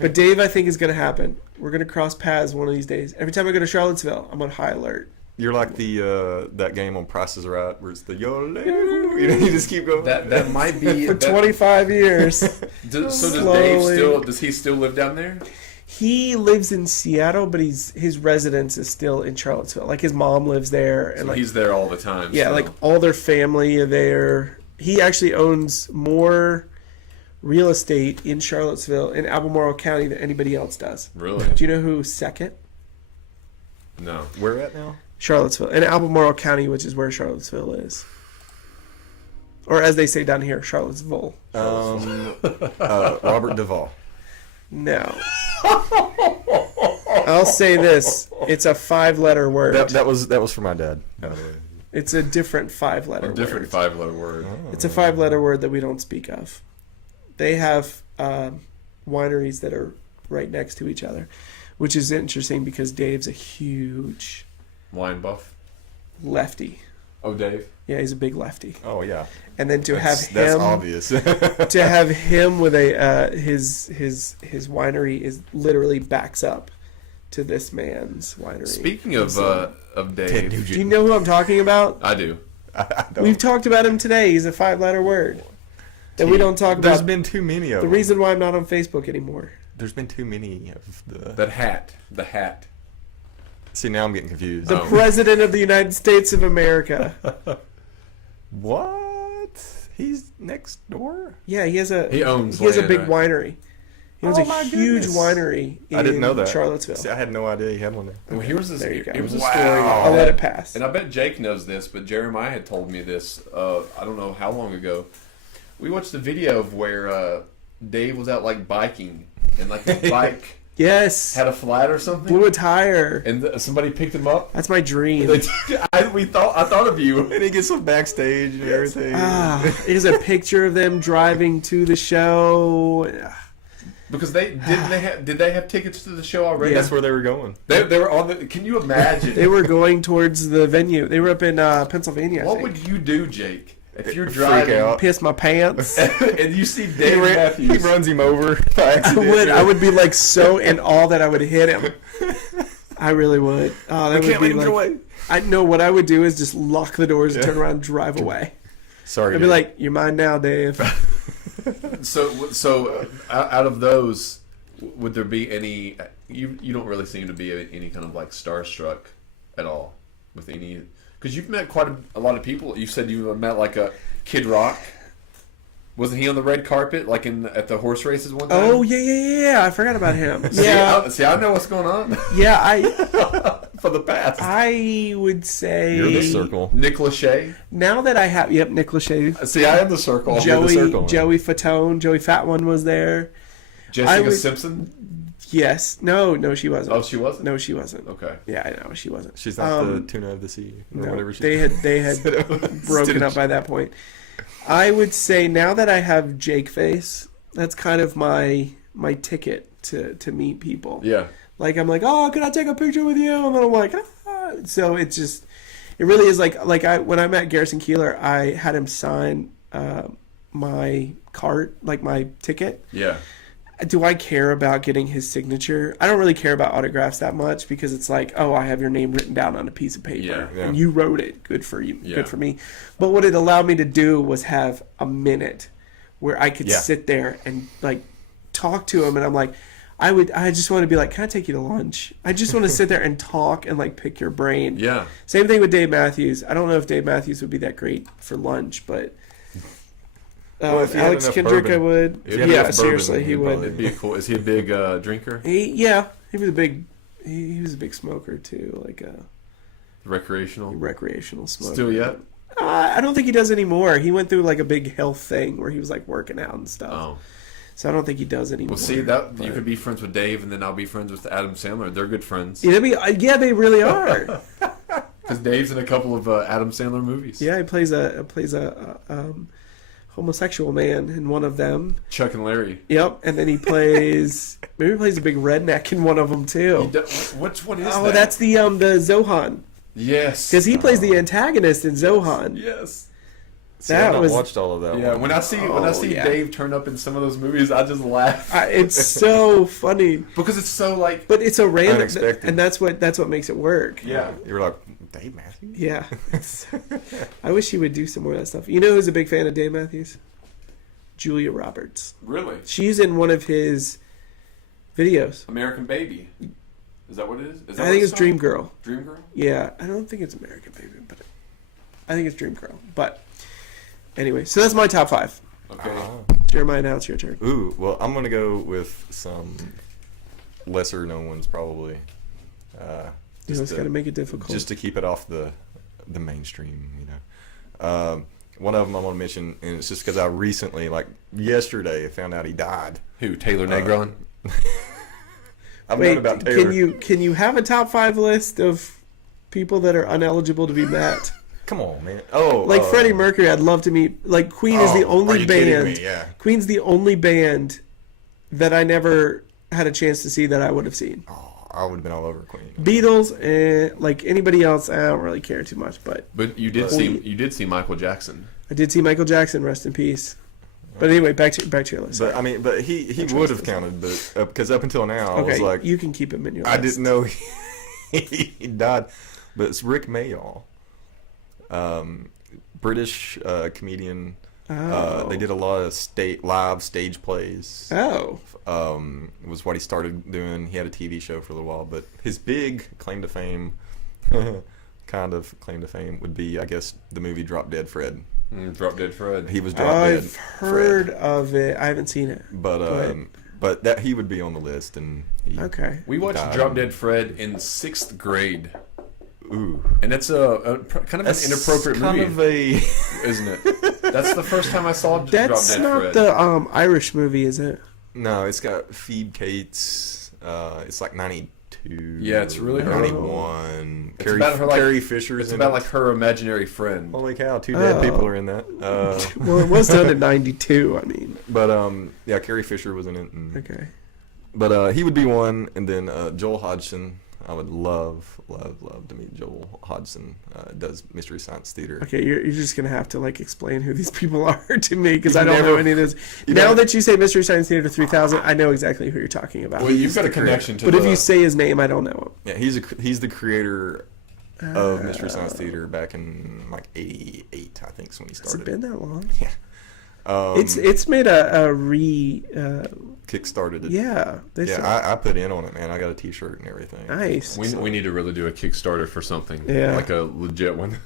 But Dave, I think, is going to happen. We're going to cross paths one of these days. Every time I go to Charlottesville, I'm on high alert. You're like the that game on Price is Right where it's the you just keep going. That might be For 25 years. Does he still live down there? He lives in Seattle, but his residence is still in Charlottesville. Like his mom lives there, and So like he's there all the time. yeah, so. like all their family are there. He actually owns more real estate in Charlottesville in Albemarle County than anybody else does. Really? Do you know who's second? No. Where at now? Charlottesville. In Albemarle County, which is where Charlottesville is. Or as they say down here, Charlottesville. Robert Duvall. No. I'll say this. It's a 5-letter word. That was for my dad. It's a different 5-letter word. A different 5-letter word. Oh. It's a 5-letter word that we don't speak of. They have wineries that are right next to each other, which is interesting because Dave's a huge Wine buff. lefty. Oh, Dave. Yeah, he's a big lefty. Oh yeah. And then That's obvious. to have him with a his winery is literally backs up to this man's winery. Speaking of Dave, do you know who I'm talking about? I do. I don't. We've talked about him today. He's a 5-letter word that we don't talk There's about. been too many of The them. reason why I'm not on Facebook anymore. There's been too many of the. The hat. See, now I'm getting confused. The President of the United States of America. What? He's next door? Yeah, he has a He owns a land, big right? winery. He owns Oh, a my huge goodness. winery in I didn't know that. Charlottesville. See, I had no idea he had one there. Well, here was There you go. It was a Wow. story. I'll let it pass. And I bet Jake knows this, but Jeremiah had told me this. I don't know how long ago. We watched a video of where Dave was out like biking, and like his bike Yes. had a flat or something, Blew a tire. and somebody picked him up. That's my dream. I thought of you. And he gets some backstage and everything. Here's a picture of them driving to the show. Because did they have tickets to the show already? That's where they were going. They were on the. Can you imagine? They were going towards the venue. They were up in Pennsylvania. I What think. would you do, Jake, if you're Freak driving out. Piss my pants. and you see Dave He Matthews? runs him over by accident. I would be like so in awe that I would hit him. I really would. Oh, that We would can't be let him like, get away. I know what I would do is just lock the doors and turn around and drive away. Sorry. I'd be like, "You're mine now, Dave." So out of those, would there be any? You don't really seem to be any kind of like starstruck at all with any, because you've met quite a lot of people. You said you met like a Kid Rock. Wasn't he on the red carpet like at the horse races one time? Oh yeah. I forgot about him. See, Yeah, see, I know what's going on yeah. for the past. I would say You're the circle. Nick Lachey. now that I have Nick Lachey, See, I am the circle. You're the circle, Joey Fatone, Joey Fat One was there. Jessica I would- Simpson. Yes, no, she wasn't. Oh, she wasn't. No, she wasn't. Okay. Yeah, I know she wasn't. She's not the tuna of the sea or No, whatever she they had broken up by that point. I would say now that I have Jake face, that's kind of my ticket to meet people. Yeah. Like I'm like, oh, can I take a picture with you? And then I'm like, ah. So it really is like when I met Garrison Keeler, I had him sign my cart, like my ticket. Yeah. Do I care about getting his signature? I don't really care about autographs that much because it's like, oh, I have your name written down on a piece of paper Yeah. and you wrote it. Good for you. Yeah. Good for me. But what it allowed me to do was have a minute where I could Yeah. sit there and like talk to him, and I'm like, I just want to be like, can I take you to lunch? I just want to sit there and talk and like pick your brain. Yeah. Same thing with Dave Matthews. I don't know if Dave Matthews would be that great for lunch, but Well, if he had Alex enough Kendrick, bourbon. I would. If he had Yeah, enough bourbon, seriously, then he he'd would. probably- It'd be cool. Is he a big drinker? He was a big smoker too, like a Recreational? recreational smoker. Still yet? I don't think he does anymore. He went through like a big health thing where he was like working out and stuff. Oh. So I don't think he does anymore. Well, see, you could be friends with Dave, and then I'll be friends with Adam Sandler. They're good friends. Yeah, they really are. Because Dave's in a couple of Adam Sandler movies. Yeah, he plays a homosexual man in one of them. Chuck and Larry. Yep, and then he plays maybe he plays a big redneck in one of them too. Which one is that? Oh, that's the Zohan. Yes. Because he plays the antagonist in Zohan. Yes. See, I've That not was watched all of that. Yeah, one. when I see yeah. Dave turn up in some of those movies, I just laugh it's so funny, because it's so like but it's a random, Unexpected. and that's what makes it work. yeah. You were like, Dave Matthews? Yeah. I wish he would do some more of that stuff. You know who's a big fan of Dave Matthews? Julia Roberts. Really, She's in one of his videos. American Baby. Is that what it is? Is that I think it's Dream Girl. Dream Girl. Yeah, I don't think it's American Baby, but I think it's Dream Girl. But anyway, so that's my top 5. Okay. Jeremiah, now it's your turn. Ooh, well, I'm going to go with some lesser known ones probably. You just got to make it difficult. Just to keep it off the mainstream, you know. One of them I want to mention, and it's just because I recently, like yesterday, found out he died. Who? Taylor Negron. I've Wait, known about Taylor. can you have a top 5 list of people that are uneligible to be met? Come on, man. Oh, Like Freddie Mercury, I'd love to meet. Like Queen is the are only you kidding band. me? Yeah. Queen's the only band that I never had a chance to see that I would have seen. Oh, I would have been all over Queen. Beatles, like anybody else, I don't really care too much. But But you did see Michael Jackson. I did see Michael Jackson, rest in peace. But anyway, back to your list. But I mean, but he would have counted, but because up until now, I was like, you can keep him in your list. I didn't know he died. But it's Rick Mayall, British comedian. Oh. They did a lot of live stage plays. Oh. Was what he started doing. He had a TV show for a little while, but his big claim to fame, kind of claim to fame, would be, I guess, the movie Drop Dead Fred. Drop Dead Fred. He was Drop Dead I've heard of it. I haven't seen it. But that he would be on the list, and he Okay. We watched died. Drop Dead Fred in 6th grade. Ooh, And it's kind of an inappropriate kind movie, of a isn't it? That's the first time I saw Drop Dead That's not Fred. the Irish movie, is it? no. It's got Phoebe Cates. It's like 92. Yeah, it's really early. 91. It's about her, like- Carrie Fisher's It's in about it. like her imaginary friend. Holy cow! 2 dead Oh. people are in that. Well, it was done in 92, I mean. But yeah, Carrie Fisher was in it. And, Okay. But he would be one, and then Joel Hodgson. I would love to meet Joel Hodgson. Does Mystery Science Theater. Okay, you're just going to have to, like, explain who these people are to me, because You I don't never- know any of this. you Now never- that you say Mystery Science Theater 3000, I know exactly who you're talking about. Well, you've got a the creator. connection to But the... if you say his name, I don't know Yeah, he's the creator him. of Mystery Science Theater back in like '88, I think, is when he Has it started. been that long? Yeah. It's made a Kickstarted it. yeah. They said- Yeah, I put in on it, man. I got a T-shirt and everything. nice. we need to really do a Kickstarter for something. Yeah. Like a legit one.